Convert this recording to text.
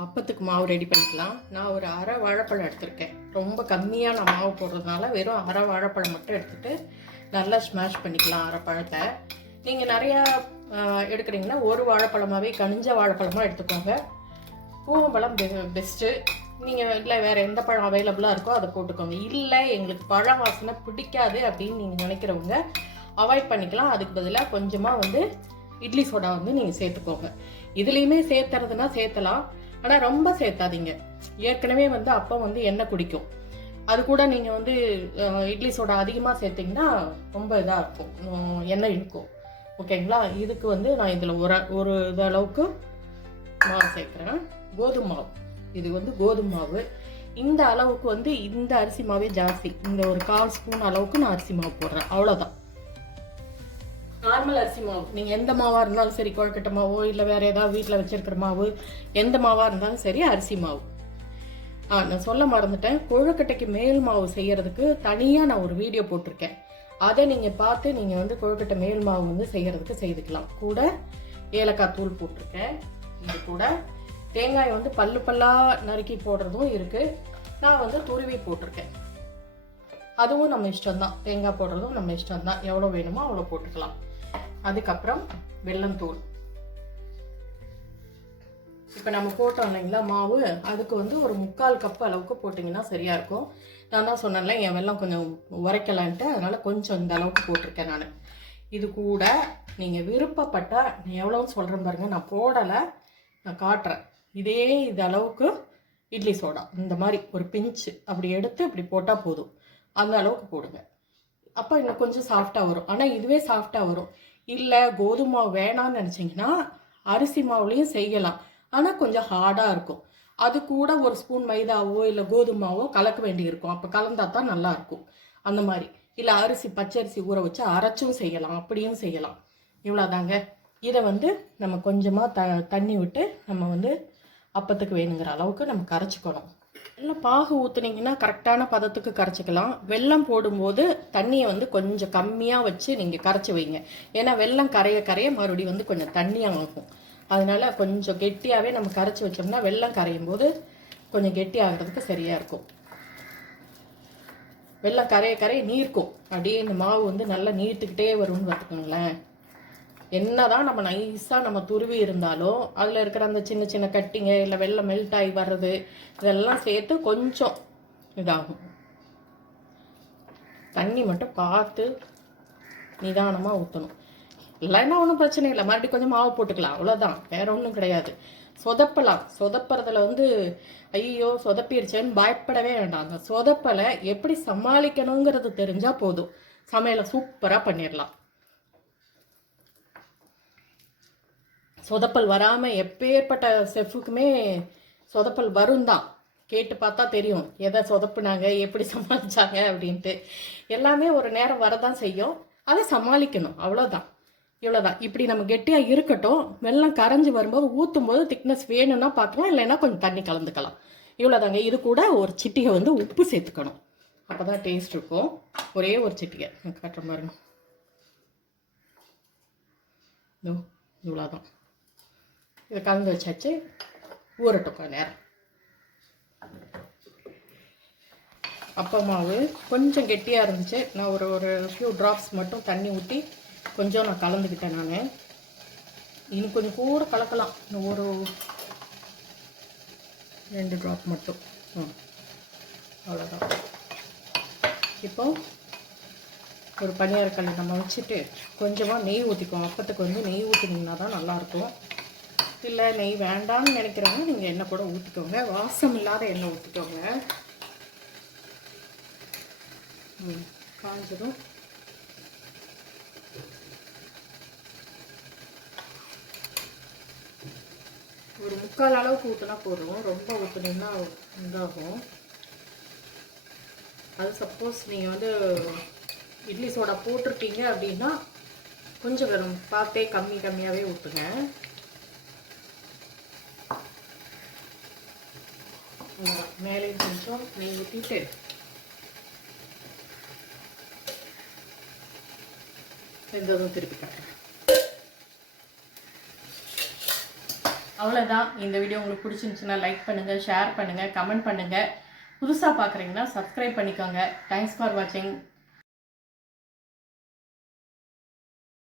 அப்பத்துக்கு மாவு ரெடி பண்ணிக்கலாம். நான் ஒரு அரை வாழைப்பழம் எடுத்திருக்கேன். ரொம்ப கம்மியாக நான் மாவு போடுறதுனால வெறும் அரை வாழைப்பழம் மட்டும் எடுத்துகிட்டு நல்லா ஸ்மாஷ் பண்ணிக்கலாம் அரை பழத்தை நீங்கள் நிறையா எடுக்கிறீங்கன்னா ஒரு வாழைப்பழமாகவே கனிஞ்ச வாழைப்பழமாக எடுத்துக்கோங்க. பூவம்பழம் பெ பெஸ்ட்டு நீங்கள் இல்லை வேறு எந்த பழம் அவைலபிளாக இருக்கோ அதை போட்டுக்கோங்க. இல்லை எங்களுக்கு பழ வாசனை பிடிக்காது அப்படின்னு நீங்கள் நினைக்கிறவங்க அவாய்ட் பண்ணிக்கலாம். அதுக்கு பதிலாக கொஞ்சமாக வந்து இட்லி சோடா வந்து நீங்கள் சேர்த்துக்கோங்க. இதுலேயுமே சேர்த்துறதுனா சேர்த்தலாம். ஆனால் ரொம்ப சேர்த்தாதீங்க. ஏற்கனவே வந்து அப்போ வந்து எண்ணெய் குடிக்கும். அது கூட நீங்கள் வந்து இட்லி சோடா அதிகமாக சேர்த்திங்கன்னா ரொம்ப இதாக இருக்கும். எண்ணெய் இழுக்கும். ஓகேங்களா? இதுக்கு வந்து நான் இதில் ஒரு ஒரு இது அளவுக்கு மாவு சேர்க்குறேன். கோதுமை மாவு. இது வந்து கோதுமை மாவு. இந்த அளவுக்கு வந்து இந்த அரிசி மாவே ஜாஸ்தி. இந்த ஒரு கால் ஸ்பூன் அளவுக்கு நான் அரிசி மாவு போடுறேன். அவ்வளோதான் நார்மல் அரிசி மாவு. நீங்கள் எந்த மாவாக இருந்தாலும் சரி கொழுக்கட்டை மாவோ இல்லை வேறு ஏதாவது வீட்டில் வச்சுருக்கிற மாவு எந்த மாவாக இருந்தாலும் சரி அரிசி மாவு. ஆ நான் சொல்ல மறந்துட்டேன். கொழுக்கட்டைக்கு மேல் மாவு செய்கிறதுக்கு தனியாக நான் ஒரு வீடியோ போட்டிருக்கேன். அதை நீங்கள் பார்த்து நீங்கள் வந்து கொழுக்கட்டை மேல் மாவு வந்து செய்கிறதுக்கு செய்துக்கலாம். கூட ஏலக்காய் தூள் போட்டிருக்கேன். இது கூட தேங்காய் வந்து பல்லு பல்லாக நறுக்கி போடுறதும் இருக்குது நான் வந்து துருவி போட்டிருக்கேன். அதுவும் நம்ம இஷ்டம்தான். தேங்காய் போடுறதும் நம்ம இஷ்டம்தான். எவ்வளோ வேணுமோ அவ்வளோ போட்டுக்கலாம். அதுக்கப்புறம் வெள்ளந்தூள். இப்போ நம்ம போட்டோம் இல்லைங்களா மாவு? அதுக்கு வந்து ஒரு முக்கால் கப் அளவுக்கு போட்டிங்கன்னா சரியாக இருக்கும். நான் தான் சொன்னேன்ல என் வெள்ளம் கொஞ்சம் உரைக்கலான்ட்டு அதனால் கொஞ்சம் இந்த அளவுக்கு போட்டிருக்கேன் நான். இது கூட நீங்கள் விருப்பப்பட்டால் எவ்வளோன்னு சொல்கிறேன் பாருங்கள் நான் போடலை நான் காட்டுறேன். இதே இது அளவுக்கு இட்லி சோடா இந்த மாதிரி ஒரு பிஞ்சு அப்படி எடுத்து இப்படி போட்டால் போதும். அந்த அளவுக்கு போடுங்க. அப்போ இன்னும் கொஞ்சம் சாஃப்டாக வரும். ஆனால் இதுவே சாஃப்டாக வரும். இல்லை கோதுமை மாவு வேணாம்னு நினச்சிங்கன்னா அரிசி மாவுலேயும் செய்யலாம். ஆனால் கொஞ்சம் ஹார்டாக இருக்கும். அது கூட ஒரு ஸ்பூன் மைதாவோ இல்லை கோதுமாவோ கலக்க வேண்டியிருக்கும். அப்போ கலந்தா தான் நல்லாயிருக்கும். அந்த மாதிரி. இல்லை அரிசி பச்சரிசி ஊற வச்சு அரைச்சும் செய்யலாம். அப்படியும் செய்யலாம். இவ்வளோதாங்க இதை வந்து நம்ம கொஞ்சமாக த தண்ணி விட்டு நம்ம வந்து அப்பத்துக்கு வேணுங்கிற அளவுக்கு நம்ம கரைச்சிக்கணும். இல்லை பாகு ஊற்றுனீங்கன்னா கரெக்டான பதத்துக்கு கரைச்சிக்கலாம். வெல்லம் போடும்போது தண்ணியை வந்து கொஞ்சம் கம்மியாக வச்சு நீங்கள் கரைச்சி வைங்க. ஏன்னா வெல்லம் கரைய கரைய மறுபடியும் வந்து கொஞ்சம் தண்ணியாக ஆகும். அதனால் கொஞ்சம் கெட்டியாகவே நம்ம கரைச்சி வச்சோம்னா வெல்லம் கரையும் போது கொஞ்சம் கெட்டி ஆகிறதுக்கு சரியாக இருக்கும். வெள்ளம் கரைய கரைய நீர்க்கும். அப்படியே இந்த மாவு வந்து நல்லா நீர்த்துக்கிட்டே வரும்னு பார்த்துக்கோங்களேன் என்னதான் நம்ம நைஸாக நம்ம துருவி இருந்தாலும் அதில் இருக்கிற அந்த சின்ன சின்ன கட்டிங்க இல்லை வெள்ளம் மெல்ட் ஆகி வர்றது இதெல்லாம் சேர்த்து கொஞ்சம் இதாகும். தண்ணி மட்டும் பார்த்து நிதானமாக ஊற்றணும் இல்லைன்னா ஒன்றும் பிரச்சனை இல்லை. மறுபடியும் கொஞ்சம் மாவு போட்டுக்கலாம். அவ்வளோதான் வேற ஒன்றும் கிடையாது. சொதப்பலாம். சொதப்புறதுல வந்து ஐயோ சொதப்பிருச்சேன்னு பயப்படவே வேண்டாம். அந்த சொதப்பலை எப்படி சமாளிக்கணுங்கிறது தெரிஞ்சால் போதும். சமையலை சூப்பராக பண்ணிடலாம். சொதப்பல் வராமல் எப்பேற்பட்ட செஃப்புக்குமே சொதப்பல் வரும் தான் கேட்டு பார்த்தா தெரியும். எதை சொதப்புனாங்க எப்படி சமாளித்தாங்க அப்படின்ட்டு. எல்லாமே ஒரு நேரம் வரதான் செய்யும். அதை சமாளிக்கணும். அவ்வளோதான் இவ்வளோதான் இப்படி நம்ம கெட்டியாக இருக்கட்டும். வெள்ளம் கரைஞ்சி வரும்போது ஊற்றும் போது திக்னஸ் வேணும்னா பார்க்கலாம் இல்லைன்னா கொஞ்சம் தண்ணி கலந்துக்கலாம். இவ்வளோதாங்க இது கூட ஒரு சிட்டிகை வந்து உப்பு சேர்த்துக்கணும். அப்போ தான் டேஸ்ட் இருக்கும். ஒரே ஒரு சிட்டிகை. காட்டுற மாதிரி இவ்வளோதான் இதை கலந்து வச்சாச்சு. ஊறட்டும் கொஞ்சம் நேரம். அப்பா மாவு கொஞ்சம் கெட்டியாக இருந்துச்சு. நான் ஒரு ஒரு ஃபியூ ட்ராப்ஸ் மட்டும் தண்ணி ஊற்றி கொஞ்சம் நான் கலந்துக்கிட்டேன் நான். இன்னும் கொஞ்சம் கூட கலக்கலாம். இன்னும் ஒரு ரெண்டு ட்ராப் மட்டும். ம். அவ்வளோதான் இப்போ ஒரு பனியாரக்கல்லை நம்ம வச்சுட்டு கொஞ்சமாக நெய் ஊற்றிக்குவோம் அப்பத்துக்கு வந்து நெய் ஊற்றினீங்கன்னா தான் நல்லாயிருக்கும். இல்லை நெய் வேண்டாம்னு நினைக்கிறவங்க நீங்கள் எண்ணெய் கூட ஊற்றிக்கோங்க வாசம் இல்லாத எண்ணெய் ஊற்றிக்கோங்க ம் காஞ்சதும். ஒரு முக்கால் அளவுக்கு ஊற்றினா போதும். ரொம்ப ஊற்றினீங்கன்னா இதாகும். அது சப்போஸ் நீங்கள் வந்து இட்லி சோடா போட்டிருக்கீங்க அப்படின்னா கொஞ்சம் வெறும் பார்த்தே கம்மி கம்மியாகவே ஊற்றுங்க மேலே கொஞ்சம் நெய் ஊற்றிட்டு வெந்ததும் திருப்பி காட்டுறேன். அவ்வளோதான் இந்த வீடியோ உங்களுக்கு பிடிச்சிருந்துச்சுன்னா லைக் பண்ணுங்கள் ஷேர் பண்ணுங்கள் கமெண்ட் பண்ணுங்கள் புதுசாக பார்க்குறீங்கன்னா சப்ஸ்கிரைப் பண்ணிக்கோங்க. தேங்க்ஸ் ஃபார் வாட்சிங்